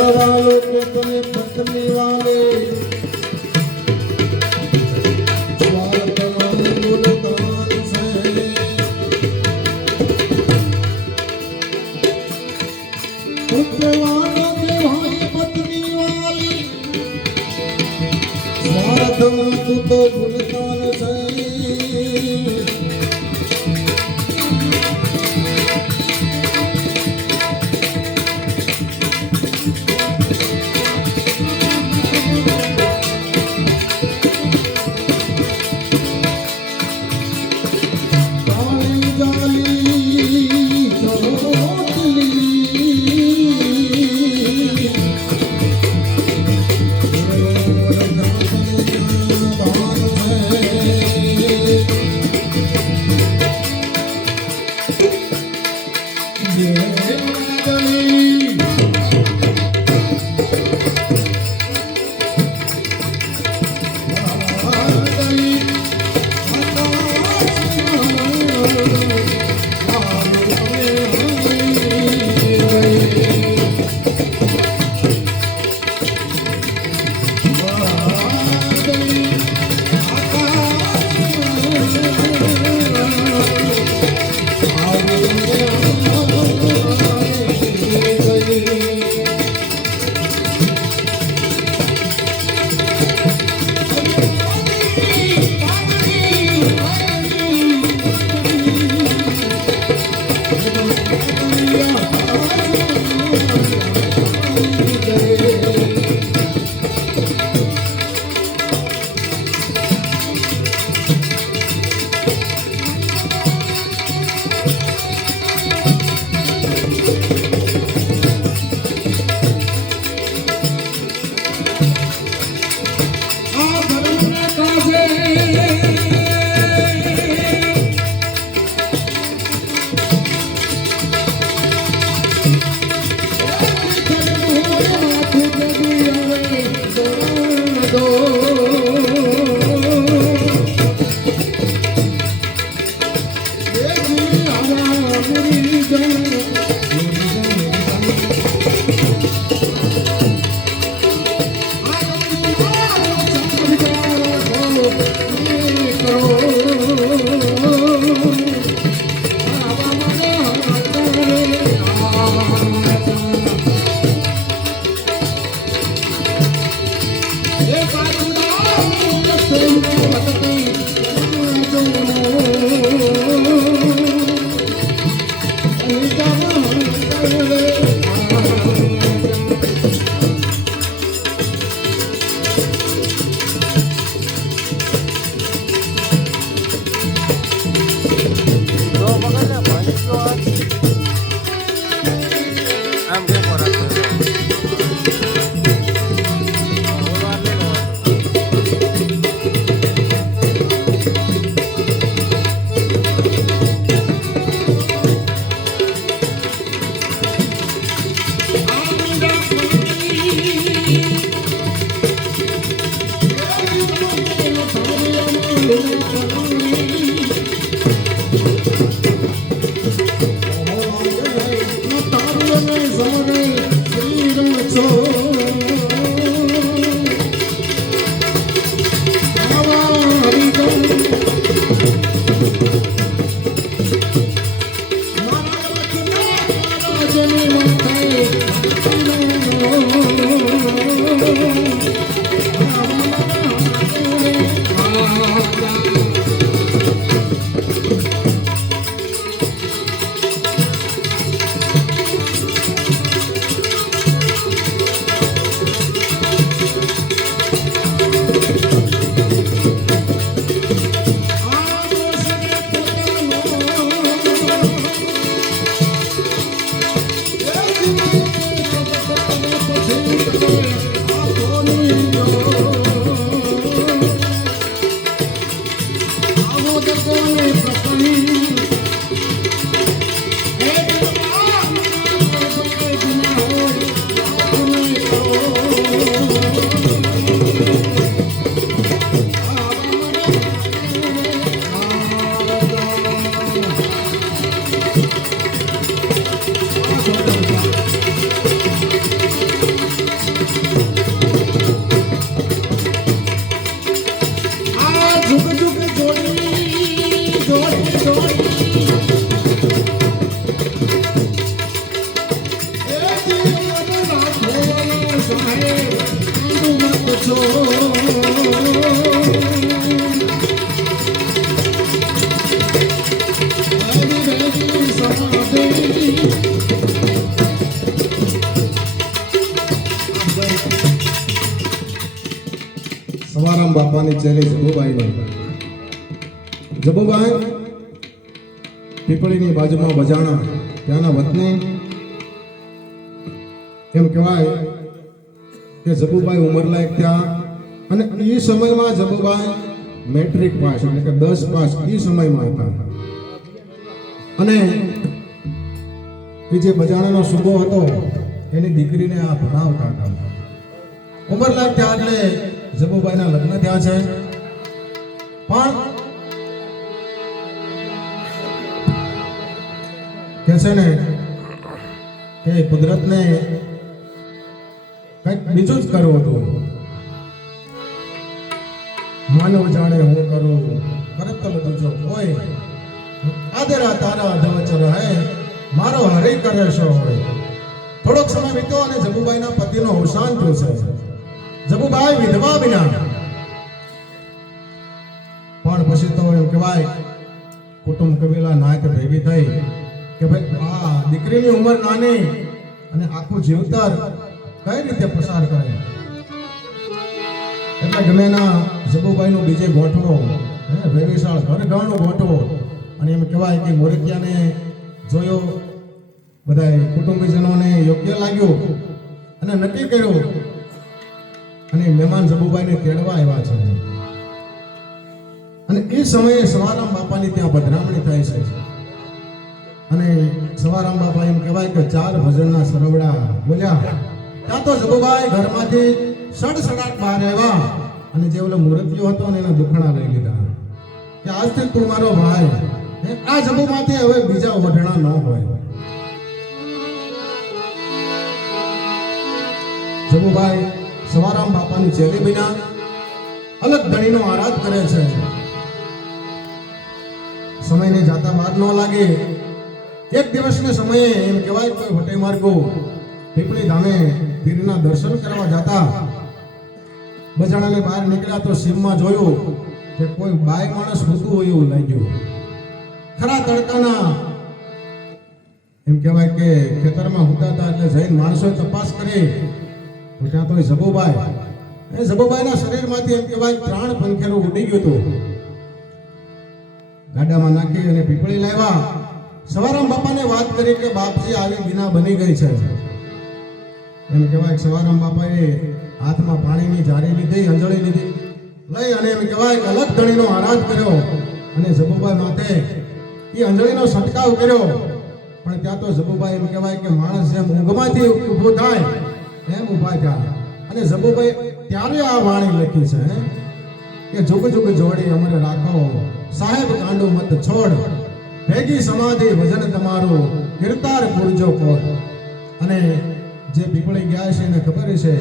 वालों के तुम्हें पत्नी वाले स्वागत मुल्तान से पुत्र वालों के भाई पत्नी वाली स्वागत तू तो मुल्तान से બાપાની ચેલી જબુબાઈની. જબુબાઈ પીપળીની બાજુમાં બજાણા ત્યાંના વતની. એમ કહેવાય કે જબુબાઈ ઉંમરલાયક ત્યાં, અને એ સમયમાં જબુબાઈ મેટ્રિક પાસ એટલે કે 10 પાસ એ સમયમાં હતા. અને એ જે બજાણાનો સુબો હતો એની દીકરીને આ ભણાવતા હતા. ઉંમરલાયક ત્યાં એટલે જબુબાઈના લગ્ન થયા છે. પણ કે છે ને કે કુદરતને કંઈક બીજું જ કરવું હતું. માનવ જાણે હું કરું કરત બધું જો કોઈ આદરા તારા અધવચર હે મારો હરી કરે છો હોય. થોડોક સમય વીત્યો અને જબુબાઈના પતિનું અવસાન થયું છે. જબુબાઈ વિધવા બન્યા. પણ પછી તો એમ કહેવાય કુટુંબ કબીલા નાયક ભેગી થઈ કે ભાઈ આ દીકરીની ઉંમર નાની અને આખું જીવતર કઈ રીતે પસાર કરે. એટલે ગમેના જબુબાઈનું બીજે ગોઠવો, વેવિશાળ ઘર ઘણો ગોઠવો. અને એમ કહેવાય કે મોરકિયાને જોયો, બધા કુટુંબીજનોને યોગ્ય લાગ્યું અને નક્કી કર્યું. અને મહેમાન જબુબાઈને તેડવા આવ્યા છે. અને એ સમયે સવારામ બાપાની ત્યાં પધરામણી થાય છે. અને સવારામ બાપા એમ કહેવાય કે 4 ભજનના સરવડા બોલ્યા. ત્યાં તો જબુબાઈ ઘરમાંથી સડસડાટ બહાર આવ્યા અને જે ઓલો મૂર્તિઓ હતો ને એના દુખણા લઈ લીધા કે આજથી તું મારો ભાઈ. આ જબુમાંથી હવે બીજા વઢણા ન હોય. જબુબાઈ સવારામ બાપાની ચેલી બન્યા. અલગ ધણીનો આરાધ કરે છે. સમયને જાતા વાર ન લાગે. એક દિવસને સમયે એમ કહેવાય કોઈ વટે માર્ગો પીપળી ધામે પીરના દર્શન કરવા જતા બજાણાને બહાર નીકળ્યા તો સીમમાં જોયું કે કોઈ બાય માણસ સૂતું હોય એવું લાગ્યું. ખરા તડકાના એમ કહેવાય કે ખેતરમાં હુતા હતા એટલે જઈને માણસોએ તપાસ કરી તો ત્યાં તો જબુબાઈ, એ જબુબાઈના શરીરમાંથી એમ કહેવાય પ્રાણ પંખેરું ઉડી ગયું હતું. ગાડામાં નાખી અને પીપળી લાવ્યા. સવારામ બાપાને વાત કરી કે બાપજી આવી વિના બની ગઈ છે. એમ કહેવાય સવારામ બાપાએ હાથમાં પાણીની જારી લીધી, અંજળી લીધી, લઈ અને એમ કહેવાય કે અલગ ધણીનો આરાધ કર્યો અને જબુબાઈ માથે એ અંજળીનો છંટકાવ કર્યો. પણ ત્યાં તો જબુબાઈ એમ કહેવાય કે માણસ જેમ ઊંઘમાંથી ઊભો થાય એમ ઊભા થયા. અને જબુબાઈ ત્યારે આ વાણી લખી છે કે જુગ જુગ જોડી અમરે રાખો સાહેબ કાંડો મત છોડ ભેગી સમાધિ ભજન તમારું કીર્તાર પૂરજો કોટ. અને જે પીપળી ગયા છે એને ખબર છે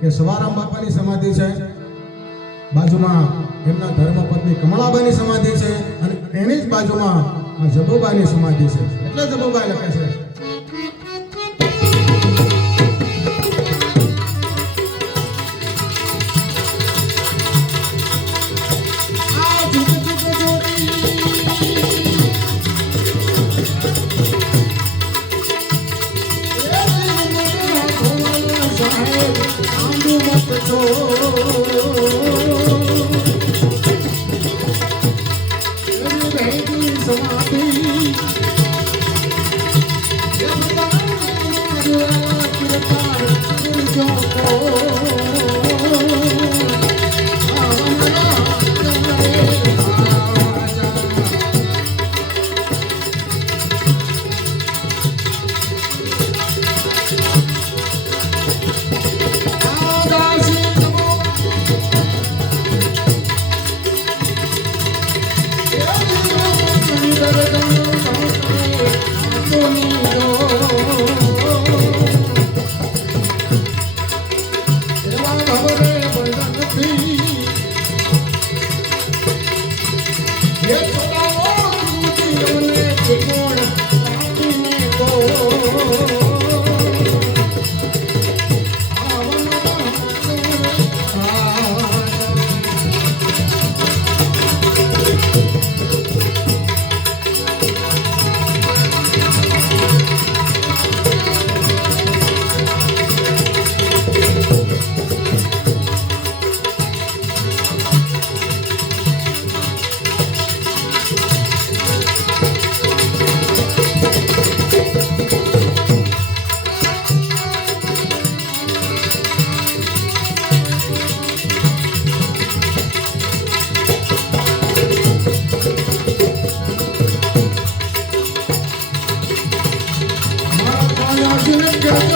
કે સવારામ બાપાની સમાધિ છે, બાજુમાં એમના ધર્મપત્ની કમળાબાઈની સમાધિ છે અને એની જ બાજુમાં આ જબુબાઈની સમાધિ છે. એટલે જબુબાઈ લખે છે જગત